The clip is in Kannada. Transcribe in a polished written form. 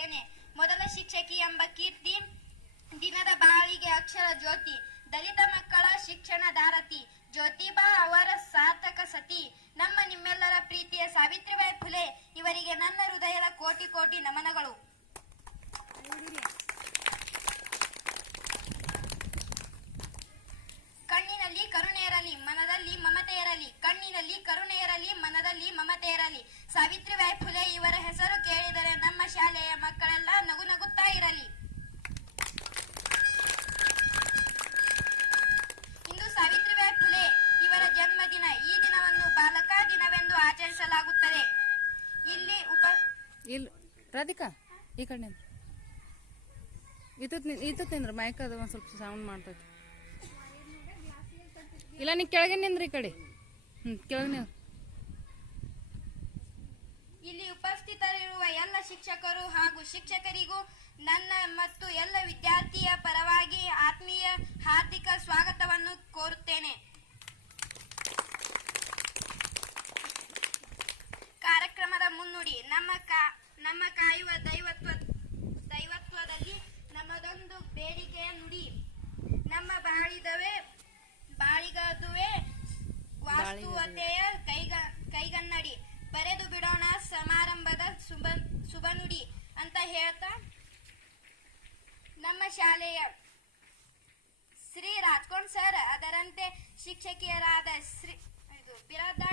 ಬಯಸುತ್ತೇನೆ. ಮೊದಲ ಶಿಕ್ಷಕಿ ಎಂಬ ಕೀರ್ತಿ, ದಿನದ ಬಾಳಿಗೆ ಅಕ್ಷರ ಜ್ಯೋತಿ, ದಲಿತ ಮಕ್ಕಳ ಶಿಕ್ಷಣ ದಾರತಿ, ಜ್ಯೋತಿಬಾ ಅವರ ಸಾರ್ಥಕ ಸತಿ, ನಮ್ಮ ನಿಮ್ಮೆಲ್ಲರ ಪ್ರೀತಿಯ ಸಾವಿತ್ರಿಬಾಯಿ ಫುಲೆ ಇವರಿಗೆ ನನ್ನ ಹೃದಯದ ಕೋಟಿ ಕೋಟಿ ನಮನಗಳು. ಕಣ್ಣಿನಲ್ಲಿ ಕರುಣೆ ಇರಲಿ, ಮನದಲ್ಲಿ ಮಮತೆ ಇರಲಿ, ಕಣ್ಣಿನಲ್ಲಿ ಕರುಣೆ ಇರಲಿ, ಮನದಲ್ಲಿ ಮಮತೆ ಇರಲಿ. ಸಾವಿತ್ರಿಬಾಯಿ ಫುಲೆ ಇವರ ಹೆಸರು ಕೇಳಿದರೆ ನಮ್ಮ ಶಾಲೆಯ ಮಕ್ಕಳೆಲ್ಲ ನಗು ನಗುತ್ತಾ ಇರಲಿ. ಇಂದು ಸಾವಿತ್ರಿಬಾಯಿ ಫುಲೆ ಇವರ ಜನ್ಮದಿನ. ಈ ದಿನವನ್ನು ಬಾಲಕ ದಿನವೆಂದು ಆಚರಿಸಲಾಗುತ್ತದೆ. ಇಲ್ಲಿ ರಾಧಿಕಾ ಈ ಕಡೆ ಇದು ತಿಂದ್ರ ಮೈಕ್ ಅದು ಒಂದ್ ಸ್ವಲ್ಪ ಸೌಂಡ್ ಮಾಡ್ತೈತಿ. ಇಲ್ಲ ನೀ ಕೆಳಗೆ ನಿಂದ್ರಿ ಈ ಕಡೆ. ಕೆಳಗೆ ನೀವು. ಇಲ್ಲಿ ಉಪಸ್ಥಿತರಿರುವ ಎಲ್ಲ ಶಿಕ್ಷಕರು ಹಾಗೂ ಶಿಕ್ಷಕರಿಗೂ ನನ್ನ ಮತ್ತು ಎಲ್ಲ ವಿದ್ಯಾರ್ಥಿಯ ಪರವಾಗಿ ಆತ್ಮೀಯ ಹಾರ್ದಿಕ ಸ್ವಾಗತವನ್ನು ಕೋರುತ್ತೇನೆ. ಕಾರ್ಯಕ್ರಮದ ಮುನ್ನುಡಿ. ನಮ್ಮ ಕಾಯುವ ದೈವತ್ವದಲ್ಲಿ ನಮ್ಮದೊಂದು ಬೇಡಿಕೆಯ ನುಡಿ. ನಮ್ಮ ಬಾಳಿಗದುವೆ ವಾಸ್ತುವತೆಯ ಕೈಗನ್ನಡಿ. ಬರೆದು ಬಿಡೋಣ ಸಮಾರಂಭದ ಶುಭನುಡಿ ಅಂತ ಹೇಳ್ತಾ, ನಮ್ಮ ಶಾಲೆಯ ಶ್ರೀ ರಾಜ್ಕೋಟ್ ಸರ್, ಅದರಂತೆ ಶಿಕ್ಷಕಿಯರಾದ ಬಿರಾದಾರ್